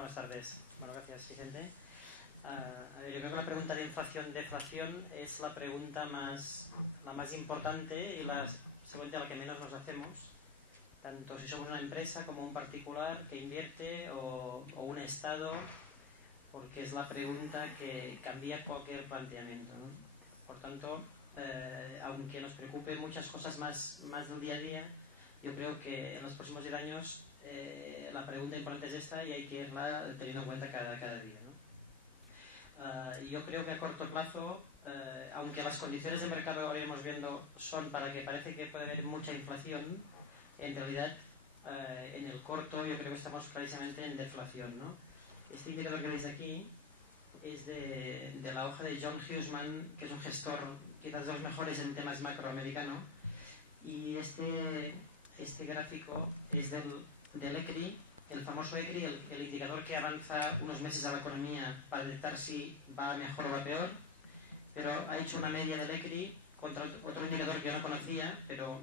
Buenas tardes. Bueno, gracias, Vicente. Yo creo que la pregunta de inflación-deflación es la pregunta la más importante y seguramente la que menos nos hacemos, tanto si somos una empresa como un particular que invierte o un Estado, porque es la pregunta que cambia cualquier planteamiento, ¿no? Por tanto, aunque nos preocupe muchas cosas más del día a día, yo creo que en los próximos 10 años la pregunta importante es esta y hay que irla teniendo en cuenta cada día, ¿no? Yo creo que a corto plazo, aunque las condiciones de mercado ahora iremos viendo son para que parece que puede haber mucha inflación, en realidad en el corto yo creo que estamos precisamente en deflación, ¿no? Este indicador que veis aquí es de la hoja de John Huseman, que es un gestor quizás de los mejores en temas macroamericano, y este gráfico es del ECRI, el famoso ECRI, el indicador que avanza unos meses a la economía para detectar si va mejor o va peor, pero ha hecho una media del ECRI contra otro indicador que yo no conocía, pero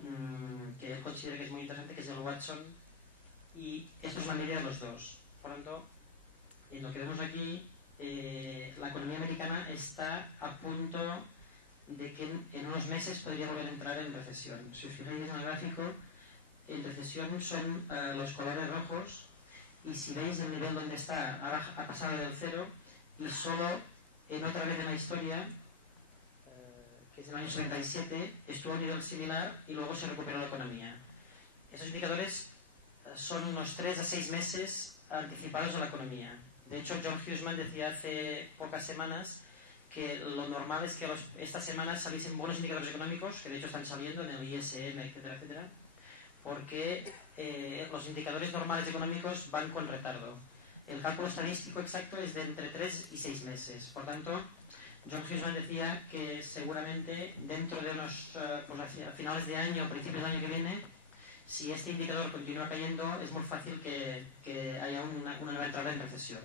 que él considera que es muy interesante, que es el Watson, y esto es la media de los dos. Por lo tanto, en lo que vemos aquí, la economía americana está a punto de que en unos meses podría volver a entrar en recesión. Si os fijáis en el gráfico, en recesión son los colores rojos, y si veis el nivel donde está, ha pasado del cero, y solo en otra vez en la historia, que es el año 77, estuvo a un nivel similar y luego se recuperó la economía. Esos indicadores son unos 3 a 6 meses anticipados a la economía. De hecho, John Huseman decía hace pocas semanas que lo normal es que estas semanas saliesen buenos indicadores económicos, que de hecho están saliendo en el ISM, etcétera, etcétera, porque los indicadores normales económicos van con retardo. El cálculo estadístico exacto es de entre 3 y 6 meses. Por tanto, John Huseman decía que seguramente dentro de unos a finales de año o principios del año que viene, si este indicador continúa cayendo, es muy fácil que haya una nueva entrada en recesión,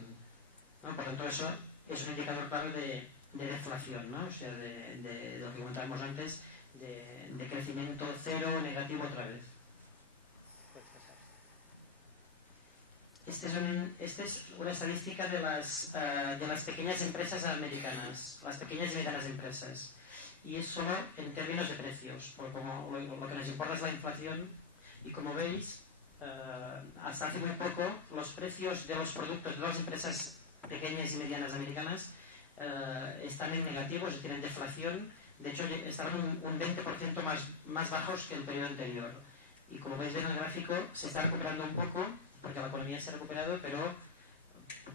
¿no? Por tanto, eso es un indicador claro de deflación, ¿no? O sea, de lo que comentábamos antes, de crecimiento cero negativo otra vez. Esta es una estadística de las pequeñas empresas americanas, las pequeñas y medianas empresas. Y es solo en términos de precios, porque como lo que nos importa es la inflación, y como veis, hasta hace muy poco los precios de los productos de las empresas pequeñas y medianas americanas están en negativo, es decir, en deflación. De hecho, estaban un 20% más bajos que el periodo anterior. Y como veis en el gráfico, se está recuperando un poco, porque la economía se ha recuperado, pero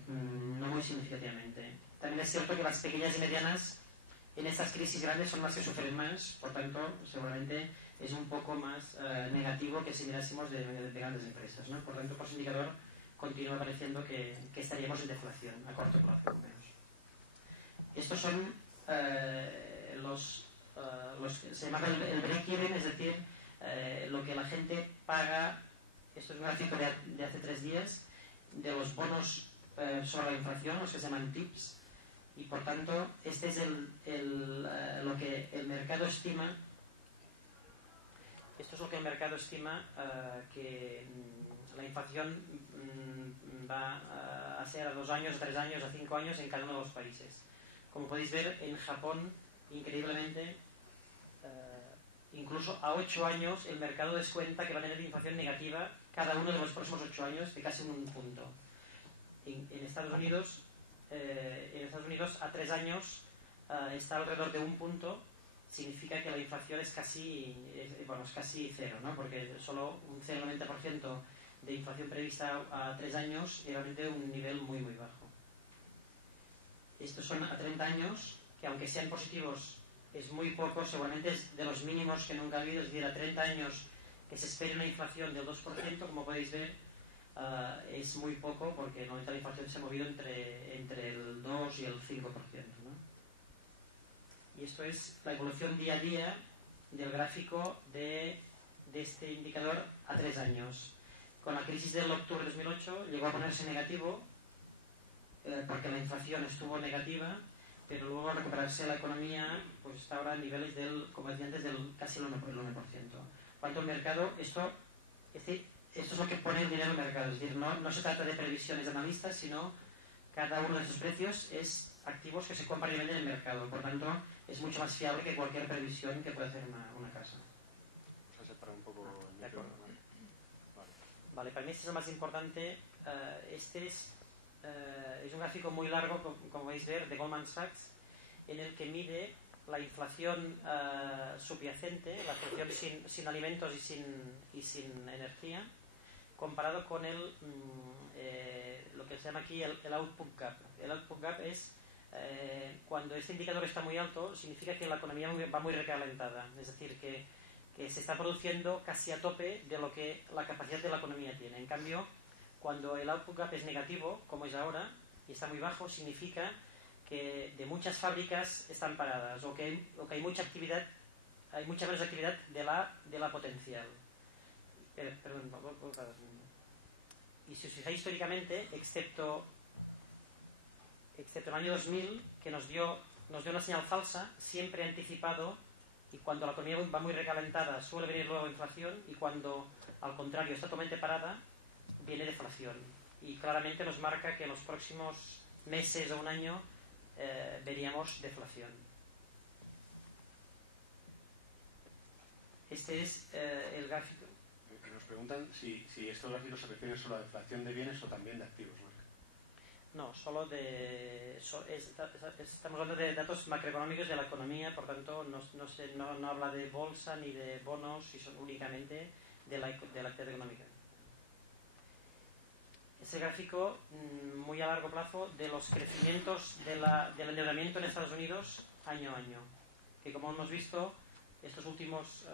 no muy significativamente. También es cierto que las pequeñas y medianas en estas crisis grandes son las que sufren más, por tanto, seguramente es un poco más negativo que si mirásemos de grandes empresas, ¿no? Por tanto, por ese indicador continúa pareciendo que estaríamos en deflación a corto plazo, al menos. Estos son se llama el break-even, es decir, lo que la gente paga. Esto es un gráfico de hace 3 días de los bonos sobre la inflación, los que se llaman TIPS, y por tanto este es lo que el mercado estima. Esto es lo que el mercado estima que la inflación va a ser a 2 años, a 3 años, a 5 años en cada uno de los países. Como podéis ver, en Japón, increíblemente, incluso a 8 años el mercado descuenta que va a tener inflación negativa cada uno de los próximos 8 años de casi un punto. En Estados Unidos a 3 años está alrededor de 1 punto. Significa que la inflación es casi cero, ¿no? Porque solo un 0,90% de inflación prevista a 3 años es realmente un nivel muy muy bajo. Estos son a 30 años, que aunque sean positivos es muy poco, seguramente es de los mínimos que nunca ha habido. Es decir, a 30 años que se espere una inflación del 2%, como podéis ver, es muy poco, porque normalmente la inflación se ha movido entre el 2 y el 5%, ¿no? Y esto es la evolución día a día del gráfico de este indicador a 3 años. Con la crisis del octubre de 2008 llegó a ponerse negativo, porque la inflación estuvo negativa, pero luego al recuperarse la economía, pues está ahora a niveles como decía antes, del casi el 1%. Cuanto al mercado, esto es lo que pone el dinero en el mercado. Es decir, no se trata de previsiones de analistas, sino cada uno de esos precios es activos que se compran y venden en el mercado. Por tanto, es mucho más fiable que cualquier previsión que puede hacer una casa. Vamos a separar un poco el micro. Vale, para mí este es el más importante. Este es un gráfico muy largo, como podéis ver, de Goldman Sachs, en el que mide la inflación subyacente, la inflación sin alimentos y sin energía, comparado con lo que se llama aquí el output gap. El output gap es cuando este indicador está muy alto, significa que la economía va muy recalentada, es decir, que se está produciendo casi a tope de lo que la capacidad de la economía tiene. En cambio, cuando el output gap es negativo, como es ahora, y está muy bajo, significa que de muchas fábricas están paradas o que hay mucha actividad, hay mucha menos actividad de la potencial. Perdón, y si os fijáis históricamente, excepto el año 2000, que nos dio una señal falsa, siempre anticipado, y cuando la economía va muy recalentada suele venir luego inflación, y cuando al contrario está totalmente parada viene deflación, y claramente nos marca que en los próximos meses o un año veríamos deflación. Este es el gráfico. Nos preguntan si estos gráficos se refieren solo a deflación de bienes o también de activos, ¿no? No, solo estamos hablando de datos macroeconómicos de la economía, por tanto no habla de bolsa ni de bonos, y son únicamente de la actividad económica. Este gráfico muy a largo plazo de los crecimientos del endeudamiento en Estados Unidos año a año, que como hemos visto estos últimos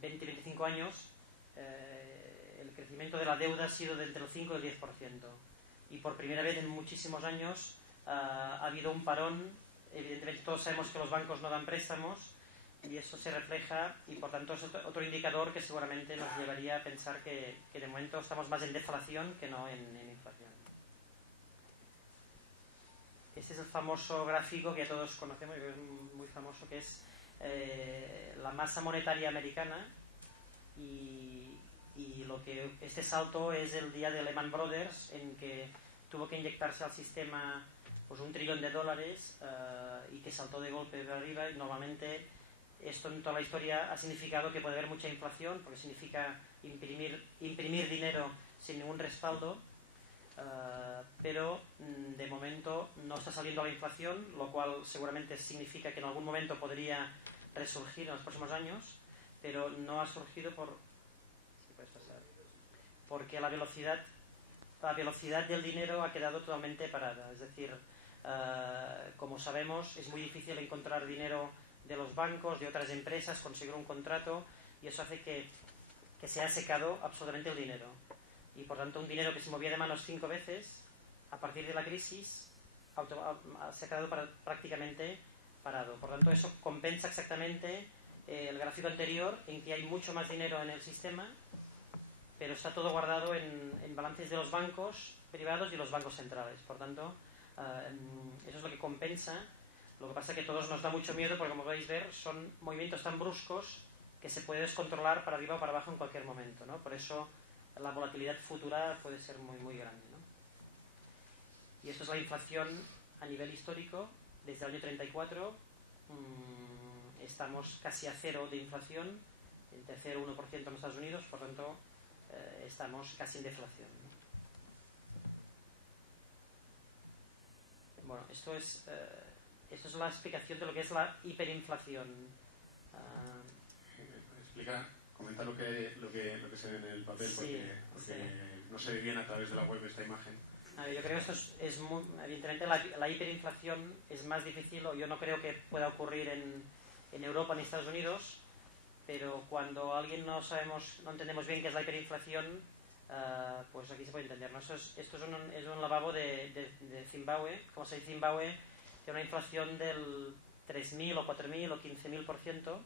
20-25 años el crecimiento de la deuda ha sido de entre el 5 y el 10%, y por primera vez en muchísimos años ha habido un parón. Evidentemente todos sabemos que los bancos no dan préstamos, y eso se refleja, y por tanto es otro indicador que seguramente nos llevaría a pensar que de momento estamos más en deflación que no en inflación. Este es el famoso gráfico que ya todos conocemos, que es muy famoso, que es la masa monetaria americana, y este salto es el día de Lehman Brothers, en que tuvo que inyectarse al sistema pues $1 trillón y que saltó de golpe de arriba. Y normalmente esto en toda la historia ha significado que puede haber mucha inflación, porque significa imprimir dinero sin ningún respaldo, pero de momento no está saliendo a la inflación, lo cual seguramente significa que en algún momento podría resurgir en los próximos años, pero no ha surgido porque la velocidad del dinero ha quedado totalmente parada. Es decir, como sabemos, es muy difícil encontrar dinero de los bancos, de otras empresas, conseguir un contrato, y eso hace que se ha secado absolutamente el dinero, y por tanto un dinero que se movía de manos 5 veces a partir de la crisis se ha quedado prácticamente parado. Por tanto, eso compensa exactamente el gráfico anterior, en que hay mucho más dinero en el sistema, pero está todo guardado en balances de los bancos privados y los bancos centrales. Por tanto, eso es lo que compensa. Lo que pasa es que a todos nos da mucho miedo, porque como podéis ver son movimientos tan bruscos que se puede descontrolar para arriba o para abajo en cualquier momento, ¿no? Por eso la volatilidad futura puede ser muy, muy grande, ¿no? Y esto es la inflación a nivel histórico. Desde el año 34 estamos casi a cero de inflación, entre 0 y 1% en Estados Unidos, por tanto estamos casi en deflación, ¿no? Bueno, esto es la explicación de lo que es la hiperinflación. Comenta lo que se ve en el papel, porque no se ve bien a través de la web esta imagen. Yo creo que esto es muy, evidentemente la hiperinflación es más difícil, o yo no creo que pueda ocurrir en Europa ni en Estados Unidos, pero cuando alguien no entendemos bien qué es la hiperinflación, pues aquí se puede entender, ¿no? Esto es un lavabo de Zimbabue. Como se dice, Zimbabue tiene una inflación del 3.000 o 4.000 o 15.000%,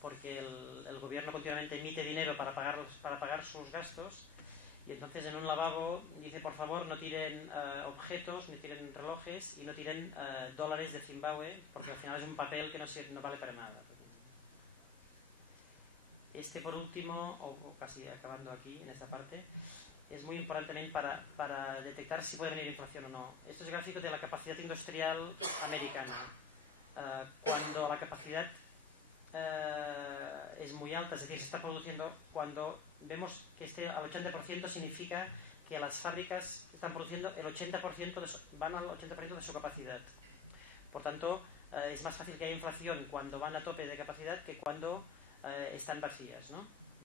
porque el gobierno continuamente emite dinero para pagar sus gastos, y entonces en un lavabo dice: por favor, no tiren objetos, ni tiren relojes, y no tiren dólares de Zimbabue, porque al final es un papel que no vale para nada. Este, por último, o casi acabando aquí, en esta parte, es muy importante también para detectar si puede venir inflación o no. Esto es el gráfico de la capacidad industrial americana. Cuando la capacidad es muy alta, es decir, se está produciendo, cuando vemos que esté al 80%, significa que las fábricas están produciendo el 80%, van al 80% de su capacidad. Por tanto, es más fácil que haya inflación cuando van a tope de capacidad que cuando están vacías, ¿no?